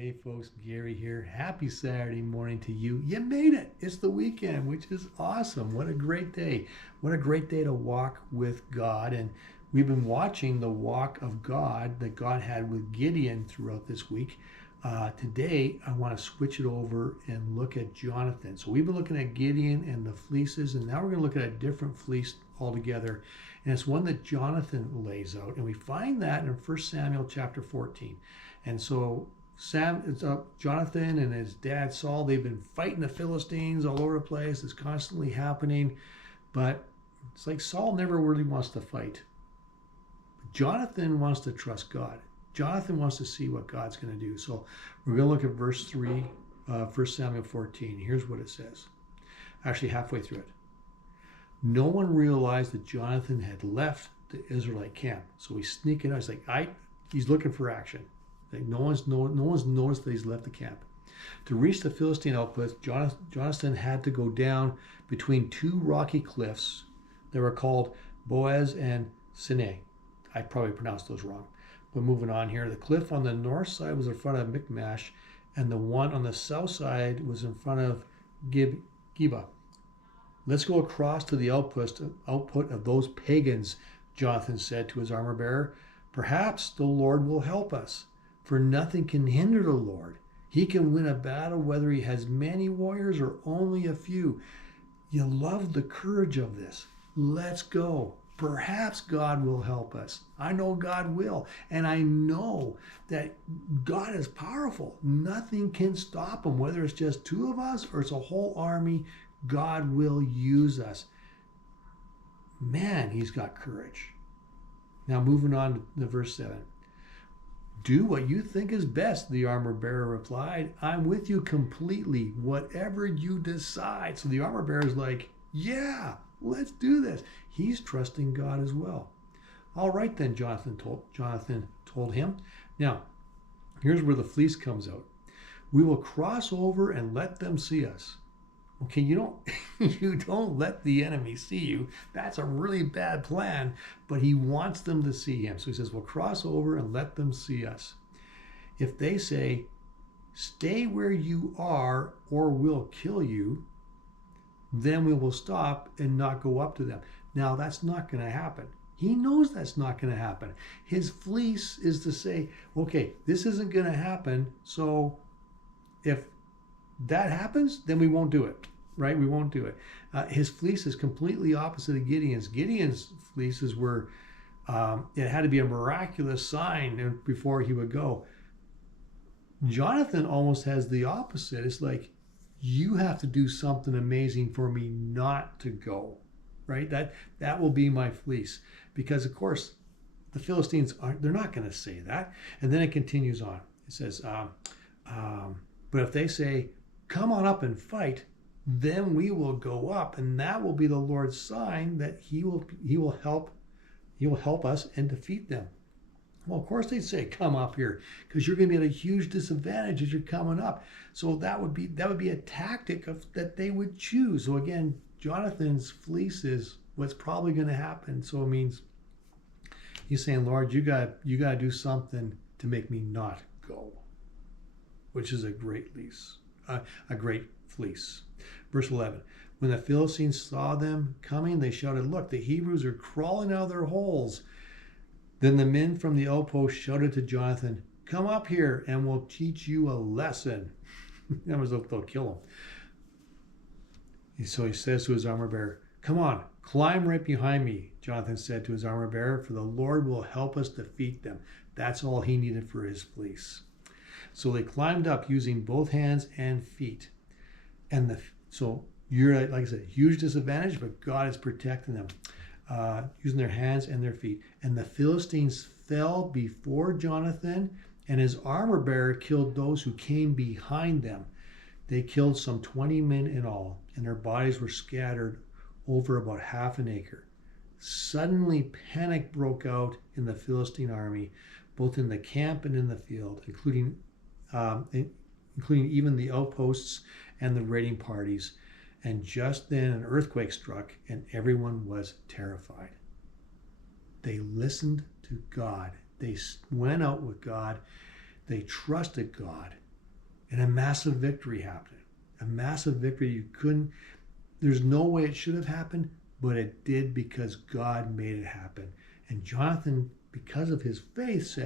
Hey folks, Gary here. Happy Saturday morning to you. You made it. It's the weekend, which is awesome. What a great day. What a great day to walk with God. And we've been watching the walk of God that God had with Gideon throughout this week. Today, I want to switch it over and look at Jonathan. So we've been looking at Gideon and the fleeces, and now we're going to look at a different fleece altogether. And it's one that Jonathan lays out. And we find that in 1 Samuel chapter 14. And so Jonathan and his dad Saul, they've been fighting the Philistines all over the place. It's constantly happening. But it's like Saul never really wants to fight. But Jonathan wants to trust God. Jonathan wants to see what God's going to do. So we're going to look at verse 3, 1 Samuel 14. Here's what it says. Actually, halfway through it. No one realized that Jonathan had left the Israelite camp. So he's sneaking out. He's looking for action. Like no one's noticed that he's left the camp. To reach the Philistine outpost, Jonathan had to go down between two rocky cliffs that were called Boaz and Sinai. I probably pronounced those wrong. But moving on here, the cliff on the north side was in front of Michmash, and the one on the south side was in front of Geba. Let's go across to the output of those pagans, Jonathan said to his armor bearer. Perhaps the Lord will help us. For nothing can hinder the Lord. He can win a battle whether he has many warriors or only a few. You love the courage of this. Let's go. Perhaps God will help us. I know God will. And I know that God is powerful. Nothing can stop him. Whether it's just two of us or it's a whole army, God will use us. Man, he's got courage. Now moving on to verse 7. Do what you think is best, the armor bearer replied. I'm with you completely, whatever you decide. So the armor bearer is like, yeah, let's do this. He's trusting God as well. All right then, Jonathan told him. Now, here's where the fleece comes out. We will cross over and let them see us. Okay, you don't let the enemy see you. That's a really bad plan, but he wants them to see him. So he says, we'll cross over and let them see us. If they say, stay where you are or we'll kill you, then we will stop and not go up to them. Now, that's not going to happen. He knows that's not going to happen. His fleece is to say, okay, this isn't going to happen, so if that happens, then we won't do it, right? We won't do it. His fleece is completely opposite of Gideon's. Gideon's fleeces were, it had to be a miraculous sign before he would go. Jonathan almost has the opposite. It's like, you have to do something amazing for me not to go, right? That will be my fleece. Because, of course, the Philistines, they're not going to say that. And then it continues on. It says, but if they say, come on up and fight, then we will go up, and that will be the Lord's sign that he will help us and defeat them. Well, of course they'd say, come up here, because you're going to be at a huge disadvantage as you're coming up. So that would be a tactic that they would choose. So again, Jonathan's fleece is what's probably going to happen. So it means he's saying, Lord, you got to do something to make me not go, which is a great fleece. Verse 11, when the Philistines saw them coming, they shouted, look, the Hebrews are crawling out of their holes. Then the men from the outpost shouted to Jonathan, come up here and we'll teach you a lesson. That was, they'll kill him. So he says to his armor bearer, come on, climb right behind me, Jonathan said to his armor bearer, for the Lord will help us defeat them. That's all he needed for his fleece. So they climbed up using both hands and feet. So you're, like I said, huge disadvantage, but God is protecting them, using their hands and their feet. And the Philistines fell before Jonathan, and his armor bearer killed those who came behind them. They killed some 20 men in all, and their bodies were scattered over about half an acre. Suddenly panic broke out in the Philistine army, both in the camp and in the field, including even the outposts and the raiding parties. And just then an earthquake struck, and everyone was terrified. They listened to God. They went out with God. They trusted God. And a massive victory happened. A massive victory you couldn't, there's no way it should have happened, but it did because God made it happen. And Jonathan, because of his faith,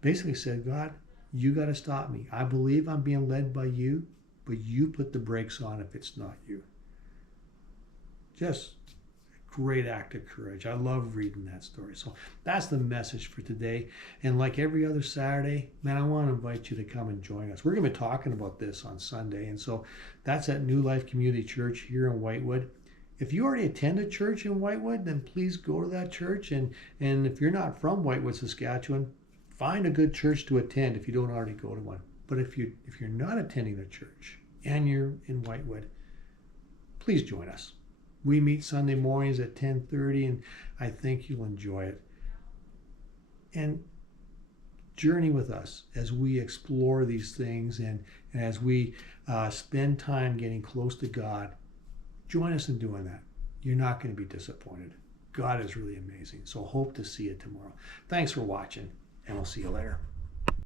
basically said, God, you got to stop me. I believe I'm being led by you, but you put the brakes on if it's not you. Just a great act of courage. I love reading that story. So that's the message for today. And like every other Saturday, man, I want to invite you to come and join us. We're going to be talking about this on Sunday. And so that's at New Life Community Church here in Whitewood. If you already attend a church in Whitewood, then please go to that church. And if you're not from Whitewood, Saskatchewan, find a good church to attend if you don't already go to one. But if you're not attending a church and you're in Whitewood, please join us. We meet Sunday mornings at 10:30, and I think you'll enjoy it. And journey with us as we explore these things and as we spend time getting close to God. Join us in doing that. You're not going to be disappointed. God is really amazing. So hope to see you tomorrow. Thanks for watching, and we'll see you later.